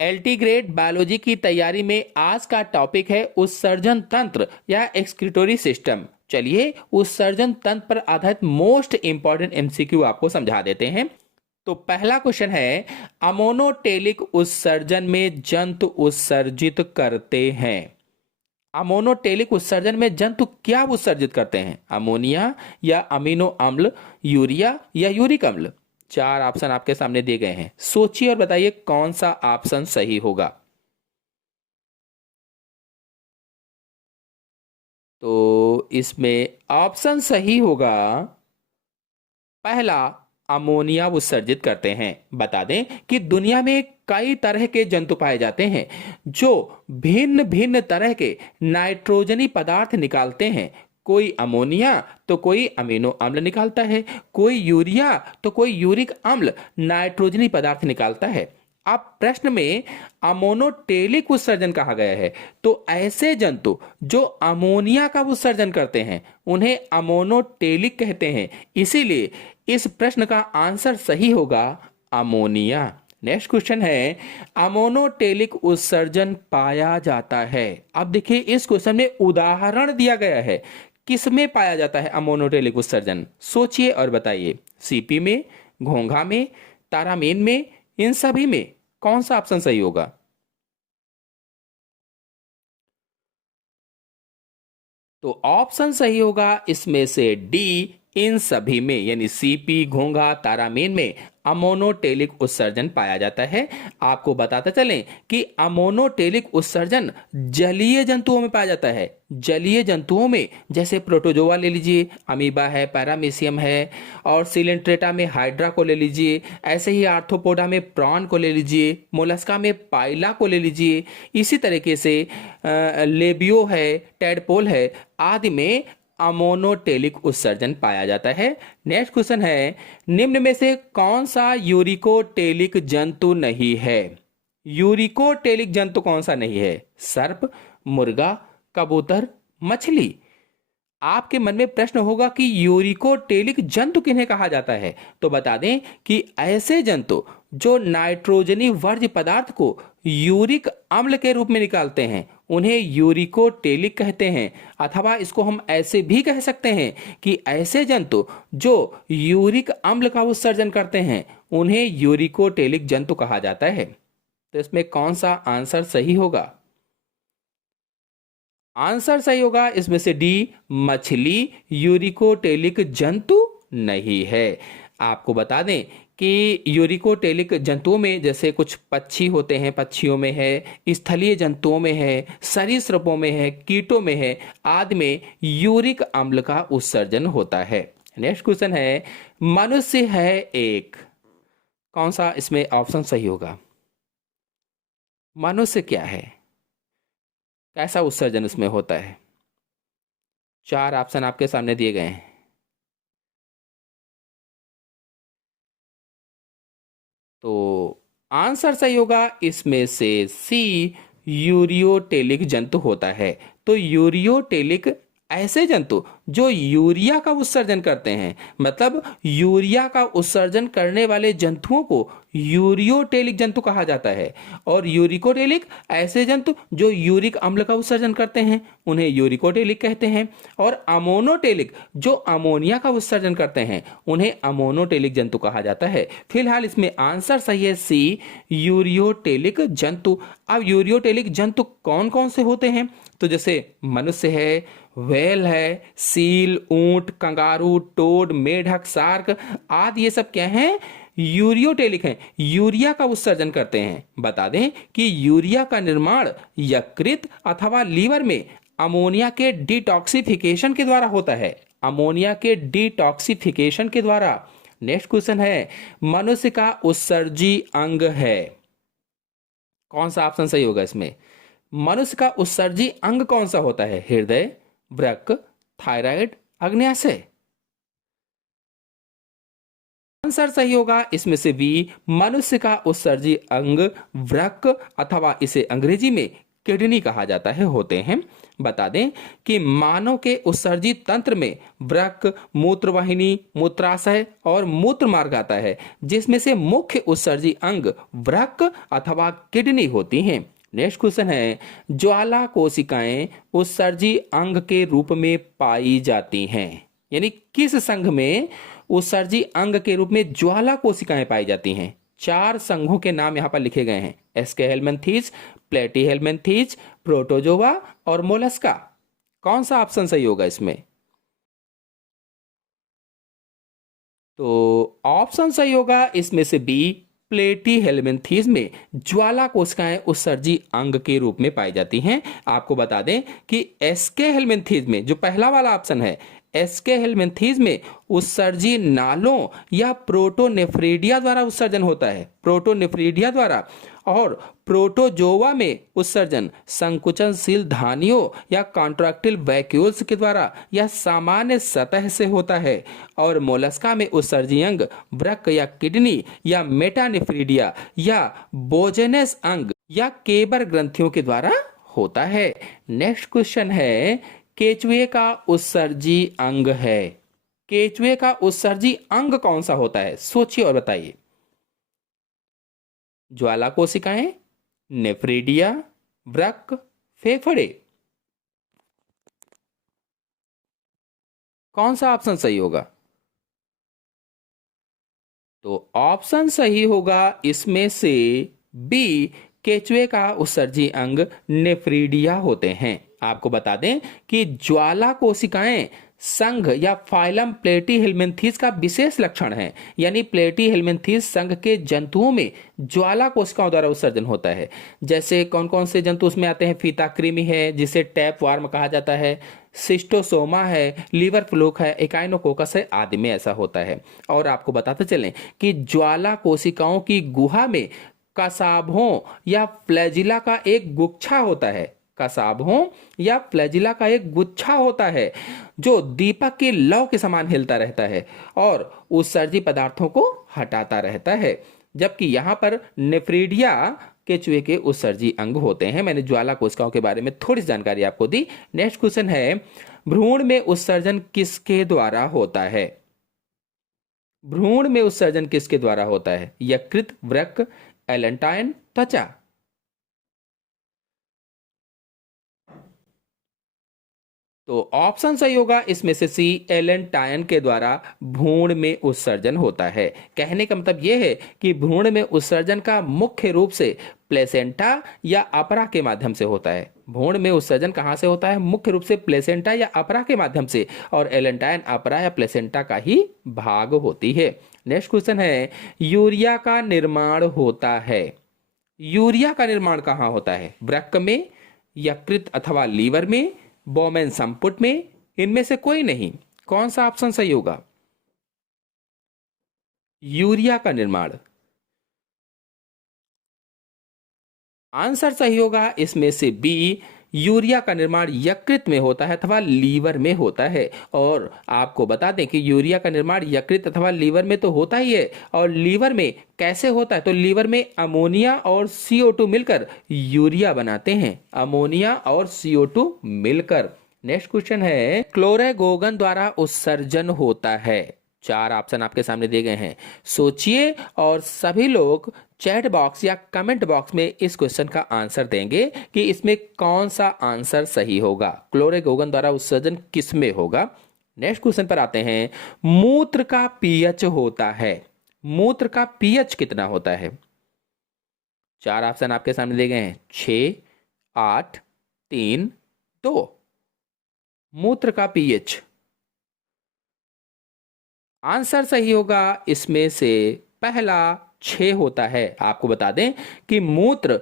LT grade biology की तैयारी में आज का टॉपिक है उत्सर्जन तंत्र या एक्सक्रीटोरी सिस्टम। चलिए उत्सर्जन तंत्र पर आधारित मोस्ट इंपॉर्टेंट एमसीक्यू आपको समझा देते हैं। तो पहला क्वेश्चन है, अमोनोटेलिक उत्सर्जन में जंतु उत्सर्जित करते हैं। अमोनोटेलिक उत्सर्जन में जंतु क्या उत्सर्जित करते हैं? अमोनिया या अमीनो अम्ल, यूरिया या यूरिक अम्ल। चार ऑप्शन आपके सामने दिए गए हैं, सोचिए और बताइए कौन सा ऑप्शन सही होगा। तो इसमें ऑप्शन सही होगा पहला, अमोनिया उत्सर्जित करते हैं। बता दें कि दुनिया में कई तरह के जंतु पाए जाते हैं जो भिन्न भिन्न तरह के नाइट्रोजनी पदार्थ निकालते हैं। कोई अमोनिया तो कोई अमीनो अम्ल निकालता है, कोई यूरिया तो कोई यूरिक अम्ल नाइट्रोजनी पदार्थ निकालता है। अब प्रश्न में अमोनोटेलिक उत्सर्जन कहा गया है, तो ऐसे जंतु जो अमोनिया का उत्सर्जन करते हैं उन्हें अमोनोटेलिक कहते हैं। इसीलिए इस प्रश्न का आंसर सही होगा अमोनिया। नेक्स्ट क्वेश्चन है, अमोनोटेलिक उत्सर्जन पाया जाता है। अब देखिए इस क्वेश्चन में उदाहरण दिया गया है, किसमें पाया जाता है अमोनोटेलिक उत्सर्जन? सोचिए और बताइए। सीपी में, घोंघा में, तारामीन में, इन सभी में कौन सा ऑप्शन सही होगा? तो ऑप्शन सही होगा इसमें से डी, इन सभी में, यानी सीपी, घोंघा, तारामीन में अमोनोटेलिक उत्सर्जन पाया जाता है। आपको बताते चलें कि अमोनोटेलिक उत्सर्जन जलीय जंतुओं में पाया जाता है। जलीय जंतुओं में जैसे प्रोटोजोआ ले लीजिए, अमीबा है, पैरामीशियम है, और सिलेंट्रेटा में हाइड्रा को ले लीजिए, ऐसे ही आर्थ्रोपोडा में प्रॉन को ले लीजिए, मोलस्का में पाइला को ले लीजिए, इसी तरीके से लेबियो है, टेडपोल है आदि में अमोनोटेलिक उत्सर्जन पाया जाता है। नेक्स्ट क्वेश्चन है, निम्न में से कौन सा यूरिकोटेलिक जंतु नहीं है? यूरिकोटेलिक जंतु कौन सा नहीं है? सर्प, मुर्गा, कबूतर, मछली। आपके मन में प्रश्न होगा कि यूरिकोटेलिक जंतु किन्हें कहा जाता है? तो बता दें कि ऐसे जंतु जो नाइट्रोजनी वर्ज्य पदार्थ को यूरिक अम्ल के रूप में निकालते हैं उन्हें यूरिकोटेलिक कहते हैं। अथवा इसको हम ऐसे भी कह सकते हैं कि ऐसे जंतु जो यूरिक अम्ल का उत्सर्जन करते हैं उन्हें यूरिकोटेलिक जंतु कहा जाता है। तो इसमें कौन सा आंसर सही होगा? आंसर सही होगा इसमें से डी, मछली यूरिकोटेलिक जंतु नहीं है। आपको बता दें कि यूरिकोटेलिक जंतुओं में जैसे कुछ पक्षी होते हैं, पक्षियों में है, स्थलीय जंतुओं में है, सरीसृपों में है, कीटों में है, आदि में यूरिक अम्ल का उत्सर्जन होता है। नेक्स्ट क्वेश्चन है, मनुष्य है एक। कौन सा इसमें ऑप्शन सही होगा? मनुष्य क्या है, कैसा उत्सर्जन इसमें होता है? चार ऑप्शन आपके सामने दिए गए हैं। तो आंसर सही होगा इसमें से सी, यूरियोटेलिक जंतु होता है। तो यूरियोटेलिक ऐसे जंतु जो यूरिया का उत्सर्जन करते हैं, मतलब यूरिया का उत्सर्जन करने वाले जंतुओं को यूरियोटेलिक जंतु कहा जाता है। और यूरिकोटेलिक ऐसे जंतु जो यूरिक अम्ल का उत्सर्जन करते हैं उन्हें यूरिकोटेलिक कहते हैं। और अमोनोटेलिक जो अमोनिया का उत्सर्जन करते हैं उन्हें अमोनोटेलिक जंतु कहा जाता है। फिलहाल इसमें आंसर सही है सी, यूरियोटेलिक जंतु। अब यूरियोटेलिक जंतु कौन कौन से होते हैं? तो जैसे मनुष्य है, व्हेल है, सील, ऊंट, कंगारू, टोड, मेढक, शार्क आदि, ये सब क्या हैं? यूरियोटेलिक हैं, यूरिया का उत्सर्जन करते हैं। बता दें कि यूरिया का निर्माण यकृत अथवा लीवर में अमोनिया के डिटॉक्सिफिकेशन के द्वारा होता है। अमोनिया के डिटॉक्सिफिकेशन के द्वारा। नेक्स्ट क्वेश्चन है, मनुष्य का उत्सर्जी अंग है। कौन सा ऑप्शन सही होगा इसमें? मनुष्य का उत्सर्जी अंग कौन सा होता है? हृदय, वृक्क, थायराइड, अग्न्याशय। आंसर सही होगा इसमें से बी, मनुष्य का उत्सर्जी अंग वृक्क अथवा इसे अंग्रेजी में किडनी कहा जाता है होते हैं। बता दें कि मानव के उत्सर्जी तंत्र में वृक्क, मूत्रवाहिनी, मूत्राशय और मूत्र मार्ग आता है, जिसमें से मुख्य उत्सर्जी अंग वृक्क अथवा किडनी होती हैं। नेक्स्ट क्वेश्चन है, ज्वाला कोशिकाएं उत्सर्जी अंग के रूप में पाई जाती हैं, यानी किस संघ में उत्सर्जी अंग के रूप में ज्वाला कोशिकाएं पाई जाती हैं? 4 संघों के नाम यहां पर लिखे गए हैं, एस्केहेलमिन्थीज, प्लेटीहेलमिन्थीज, प्रोटोजोआ और मोलस्का। कौन सा ऑप्शन सही होगा इसमें? तो ऑप्शन सही होगा इसमें से बी, प्लेटीहेलमिन्थीज में ज्वाला कोशिकाएं उत्सर्जी अंग के रूप में पाई जाती हैं। आपको बता दें कि एस्केहेलमिन्थीज में, जो पहला वाला ऑप्शन है, एस्केहेलमिन्थीज में उत्सर्जी नालों या प्रोटोनेफ्रिडिया द्वारा उत्सर्जन होता है, प्रोटोनेफ्रिडिया द्वारा। और प्रोटोजोआ में उत्सर्जन संकुचनशील धानियों या कॉन्ट्रैक्टिल वैक्यूल्स के द्वारा या सामान्य सतह से होता है। और मोलस्का में उत्सर्जी अंग वृक्क या किडनी या मेटानेफ्रिडिया या बोजेनस अंग या केबर ग्रंथियों के द्वारा होता है। नेक्स्ट क्वेश्चन है, केचुए का उत्सर्जी अंग है, केचुए का उत्सर्जी अंग कौन सा होता है? सोचिए और बताइए। ज्वाला कोशिकाएं, नेफ्रिडिया, वृक्क, फेफड़े। कौन सा ऑप्शन सही होगा? तो ऑप्शन सही होगा इसमें से बी, केचुए का उत्सर्जी अंग नेफ्रिडिया होते हैं। आपको बता दें कि ज्वाला कोशिकाएं संघ या फाइलम प्लेटीहेलमिन्थीज का विशेष लक्षण है, यानी प्लेटीहेलमिन्थीज संघ के जंतुओं में ज्वाला कोशिकाओं द्वारा उत्सर्जन होता है। जैसे कौन कौन से जंतु उसमें आते हैं? फीताकृमि है, जिसे टैप वार्म कहा जाता है, सिस्टोसोमा है, लीवर फ्लूक है, एकाइनोकोकस है, आदि में ऐसा होता है। और आपको बताते चलें कि ज्वाला कोशिकाओं की गुहा में कसाभों या फ्लैजिला का एक गुच्छा होता है, कसाभों या फ्लैजिला का एक गुच्छा होता है, जो दीपक के लौ के समान हिलता रहता है और उत्सर्जी पदार्थों को हटाता रहता है। जबकि यहां पर नेफ्रिडिया केचुए के उत्सर्जी अंग होते हैं। मैंने ज्वाला कोशिकाओं के बारे में थोड़ी जानकारी आपको दी। नेक्स्ट क्वेश्चन है, भ्रूण में उत्सर्जन किसके द्वारा होता है? भ्रूण में उत्सर्जन किसके द्वारा होता है? यकृत, वृक्क, एलेंटाइन, त्वचा। तो ऑप्शन सही होगा इसमें से सी, एलेंटाइन के द्वारा भ्रूण में उत्सर्जन होता है। कहने का मतलब यह है कि भ्रूण में उत्सर्जन का मुख्य रूप से प्लेसेंटा या अपरा के माध्यम से होता है। भ्रूण में उत्सर्जन कहां से होता है? मुख्य रूप से प्लेसेंटा या अपरा के माध्यम से, और एलेंटाइन अपरा या प्लेसेंटा का ही भाग होती है। नेक्स्ट क्वेश्चन है, यूरिया का निर्माण होता है, यूरिया का निर्माण कहां होता है? वृक्क में, यकृत अथवा लीवर में, बोमेन संपुट में, इनमें से कोई नहीं। कौन सा ऑप्शन सही होगा? यूरिया का निर्माण, आंसर सही होगा इसमें से बी, यूरिया का निर्माण यकृत में होता है अथवा लीवर में होता है। और आपको बता दें कि यूरिया का निर्माण यकृत अथवा लीवर में तो होता ही है। और लीवर में कैसे होता है? तो लीवर में अमोनिया और CO2 मिलकर यूरिया बनाते हैं, अमोनिया और CO2 मिलकर। नेक्स्ट क्वेश्चन है, क्लोरेगोगन द्वारा उत्सर्जन होता है। 4 ऑप्शन आपके सामने दिए गए हैं, सोचिए और सभी लोग चैट बॉक्स या कमेंट बॉक्स में इस क्वेश्चन का आंसर देंगे कि इसमें कौन सा आंसर सही होगा, क्लोरेगोगन द्वारा उत्सर्जन किस में होगा। नेक्स्ट क्वेश्चन पर आते हैं, मूत्र का पीएच होता है, मूत्र का पीएच कितना होता है? 4 ऑप्शन आपके सामने दिए गए हैं, 6, 8, 3, 2। मूत्र का पीएच, आंसर सही होगा इसमें से पहला 6 होता है। आपको बता दें कि मूत्र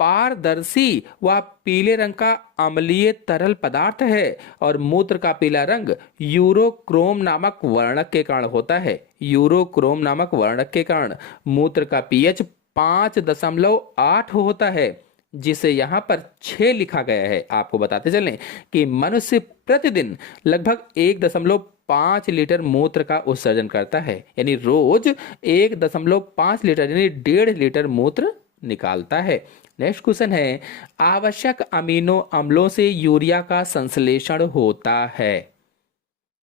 पारदर्शी व पीले रंग का अम्लीय तरल पदार्थ है और मूत्र का पीला रंग यूरोक्रोम नामक वर्णक के कारण होता है। यूरोक्रोम नामक वर्णक के कारण मूत्र का पीएच 5.8 होता है, जिसे यहां पर 6 लिखा गया है। आपको बताते चलें कि मनुष्य प्रतिदिन लगभग 1.5 लीटर मूत्र का उत्सर्जन करता है, यानी रोज 1.5 लीटर यानी 1.5 लीटर मूत्र निकालता है। नेक्स्ट क्वेश्चन है, आवश्यक अमीनो अम्लों से यूरिया का संश्लेषण होता है।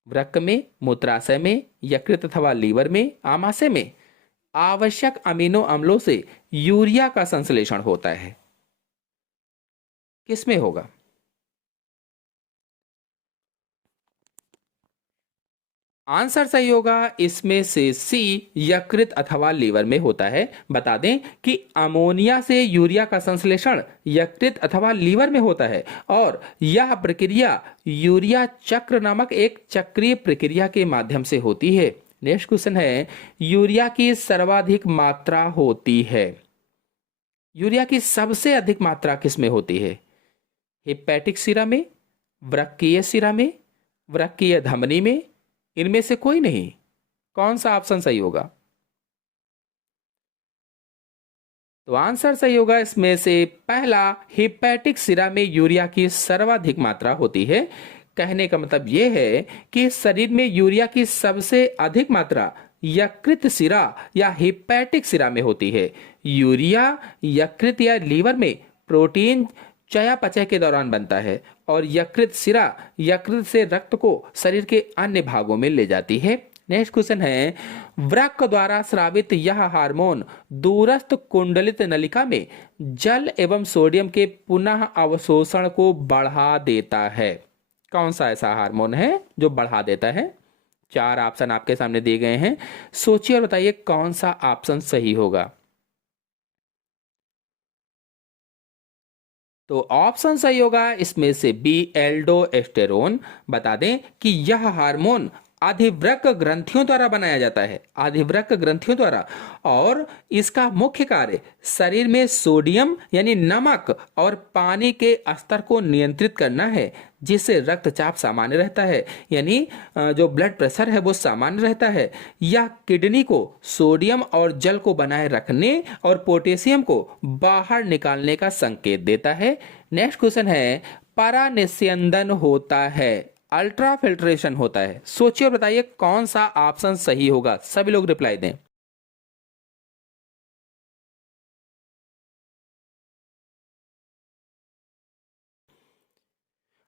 वृक्क में, मूत्राशय में, यकृत अथवा लीवर में, आमाशय में। आवश्यक अमीनो अम्लों से यूरिया का संश्लेषण होता है, किसमें होगा? आंसर सही होगा इसमें से सी, यकृत अथवा लीवर में होता है। बता दें कि अमोनिया से यूरिया का संश्लेषण यकृत अथवा लीवर में होता है और यह प्रक्रिया यूरिया चक्र नामक एक चक्रीय प्रक्रिया के माध्यम से होती है। नेक्स्ट क्वेश्चन है, यूरिया की सर्वाधिक मात्रा होती है। यूरिया की सबसे अधिक मात्रा किसमें होती है? हिपैटिक सिरा में, वृक्कीय सिरा में, वृक्कीय धमनी में, इनमें से कोई नहीं। कौन सा ऑप्शन सही होगा? तो आंसर सही होगा इसमें से पहला, हिपैटिक सिरा में यूरिया की सर्वाधिक मात्रा होती है। कहने का मतलब यह है कि शरीर में यूरिया की सबसे अधिक मात्रा यकृत सिरा या हिपैटिक सिरा में होती है। यूरिया यकृत या लीवर में प्रोटीन चयापचय के दौरान बनता है और यकृत सिरा यकृत से रक्त को शरीर के अन्य भागों में ले जाती है। नेक्स्ट क्वेश्चन है, वृक्क द्वारा स्रावित यह हार्मोन दूरस्थ कुंडलित नलिका में जल एवं सोडियम के पुनः अवशोषण को बढ़ा देता है। कौन सा ऐसा हार्मोन है जो बढ़ा देता है? 4 ऑप्शन आपके सामने दिए गए हैं, सोचिए और बताइए कौन सा ऑप्शन सही होगा। तो ऑप्शन सही होगा इसमें से बी, एल्डोस्टेरोन। बता दें कि यह हार्मोन अधिवृक्क ग्रंथियों द्वारा बनाया जाता है, अधिवृक्क ग्रंथियों द्वारा, और इसका मुख्य कार्य शरीर में सोडियम यानी नमक और पानी के स्तर को नियंत्रित करना है, जिससे रक्तचाप सामान्य रहता है, यानी जो ब्लड प्रेशर है वो सामान्य रहता है। यह किडनी को सोडियम और जल को बनाए रखने और पोटेशियम को बाहर निकालने का संकेत देता है। नेक्स्ट क्वेश्चन है, परानिस्यंदन होता है, अल्ट्रा फिल्ट्रेशन होता है। सोचिए और बताइए कौन सा ऑप्शन सही होगा। सभी लोग रिप्लाई दें।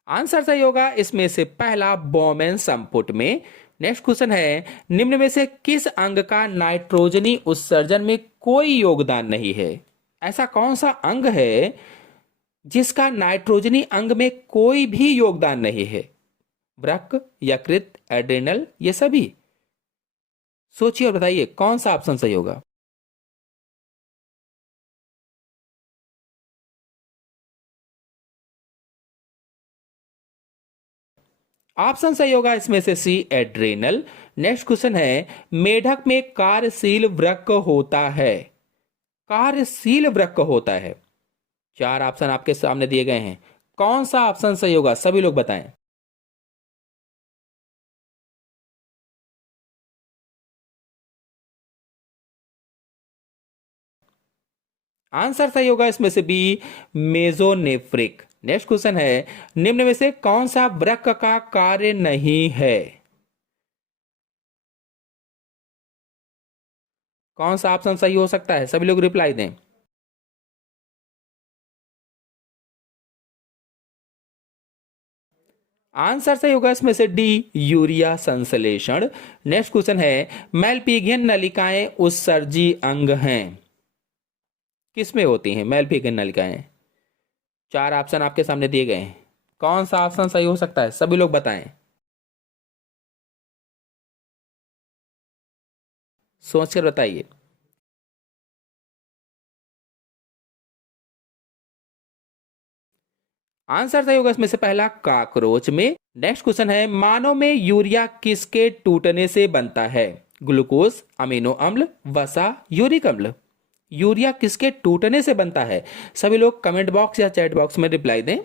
आंसर सही होगा इसमें से पहला, बोमेन संपुट में। नेक्स्ट क्वेश्चन है, निम्न में से किस अंग का नाइट्रोजनी उत्सर्जन में कोई योगदान नहीं है? ऐसा कौन सा अंग है जिसका नाइट्रोजनी अंग में कोई भी योगदान नहीं है? वृक्क, यकृत, एड्रेनल, ये सभी। सोचिए और बताइए कौन सा ऑप्शन सही होगा। ऑप्शन सही होगा इसमें से सी, एड्रेनल। नेक्स्ट क्वेश्चन है, मेढक में कार्यशील वृक्क होता है, कार्यशील वृक्क होता है। 4 ऑप्शन आपके सामने दिए गए हैं, कौन सा ऑप्शन सही होगा? सभी लोग बताएं। आंसर सही होगा इसमें से बी, मेजोनेफ्रिक। नेक्स्ट क्वेश्चन है, निम्न में से कौन सा वृक्क का कार्य नहीं है? कौन सा ऑप्शन सही हो सकता है? सभी लोग रिप्लाई दें। आंसर सही होगा इसमें से डी, यूरिया संश्लेषण। नेक्स्ट क्वेश्चन है, मेलपिगियन नलिकाएं उत्सर्जी अंग हैं, किसमें होती हैं मेलपिगियन नलिकाएं? 4 ऑप्शन आपके सामने दिए गए हैं, कौन सा ऑप्शन सही हो सकता है? सभी लोग बताएं। सोचकर बताइए। आंसर सही होगा इसमें से पहला, काकरोच में। नेक्स्ट क्वेश्चन है, मानव में यूरिया किसके टूटने से बनता है? ग्लूकोज, अमीनो अम्ल, वसा, यूरिक अम्ल। यूरिया किसके टूटने से बनता है? सभी लोग कमेंट बॉक्स या चैट बॉक्स में रिप्लाई दें।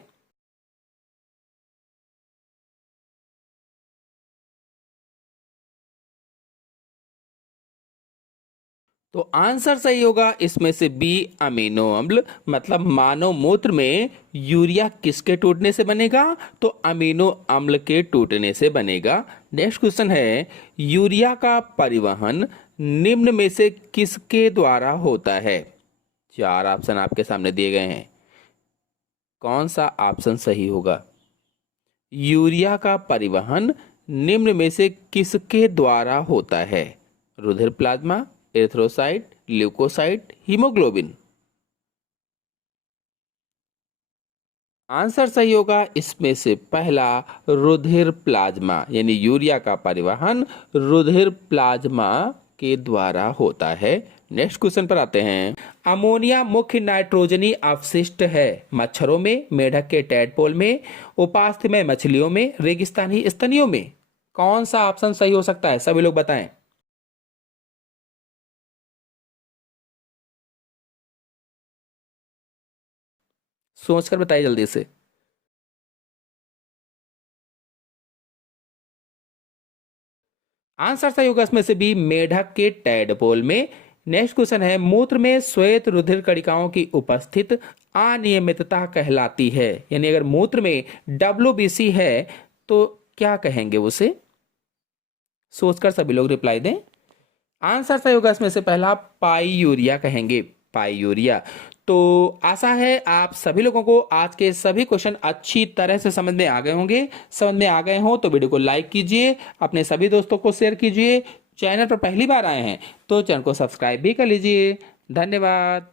तो आंसर सही होगा इसमें से बी, अमीनो अम्ल। मतलब मानव मूत्र में यूरिया किसके टूटने से बनेगा? तो अमीनो अम्ल के टूटने से बनेगा। नेक्स्ट क्वेश्चन है, यूरिया का परिवहन निम्न में से किसके द्वारा होता है? 4 ऑप्शन आपके सामने दिए गए हैं, कौन सा ऑप्शन सही होगा? यूरिया का परिवहन निम्न में से किसके द्वारा होता है? रुधिर plasma, erythrocyte, leucocyte, haemoglobin. Answer सही होगा इसमें से पहला, रुधिर प्लाज्मा, यानी यूरिया का परिवहन रुधिर प्लाज्मा के द्वारा होता है। नेक्स्ट क्वेश्चन पर आते हैं। अमोनिया मुख्य नाइट्रोजनी अवशिष्ट है मच्छरों में, मेढक के टैडपोल में, उपास्थ्यमय मछलियों में, रेगिस्तानी स्तनियों में। कौन सा ऑप्शन सही हो सकता है? सभी लोग बताएं। सोचकर बताइए जल्दी से। आंसर सही होगा इसमें से भी, मेढक के टैडपोल में। नेक्स्ट क्वेश्चन है, मूत्र में श्वेत रुधिर कणिकाओं की उपस्थित अनियमितता कहलाती है, यानी अगर मूत्र में WBC है तो क्या कहेंगे उसे? सोचकर सभी लोग रिप्लाई दें। आंसर सही होगा इसमें से पहला, पाईयूरिया कहेंगे, पाईयूरिया। तो आशा है आप सभी लोगों को आज के सभी क्वेश्चन अच्छी तरह से समझ में आ गए होंगे। समझ में आ गए हो तो वीडियो को लाइक कीजिए, अपने सभी दोस्तों को शेयर कीजिए। चैनल पर पहली बार आए हैं तो चैनल को सब्सक्राइब भी कर लीजिए। धन्यवाद।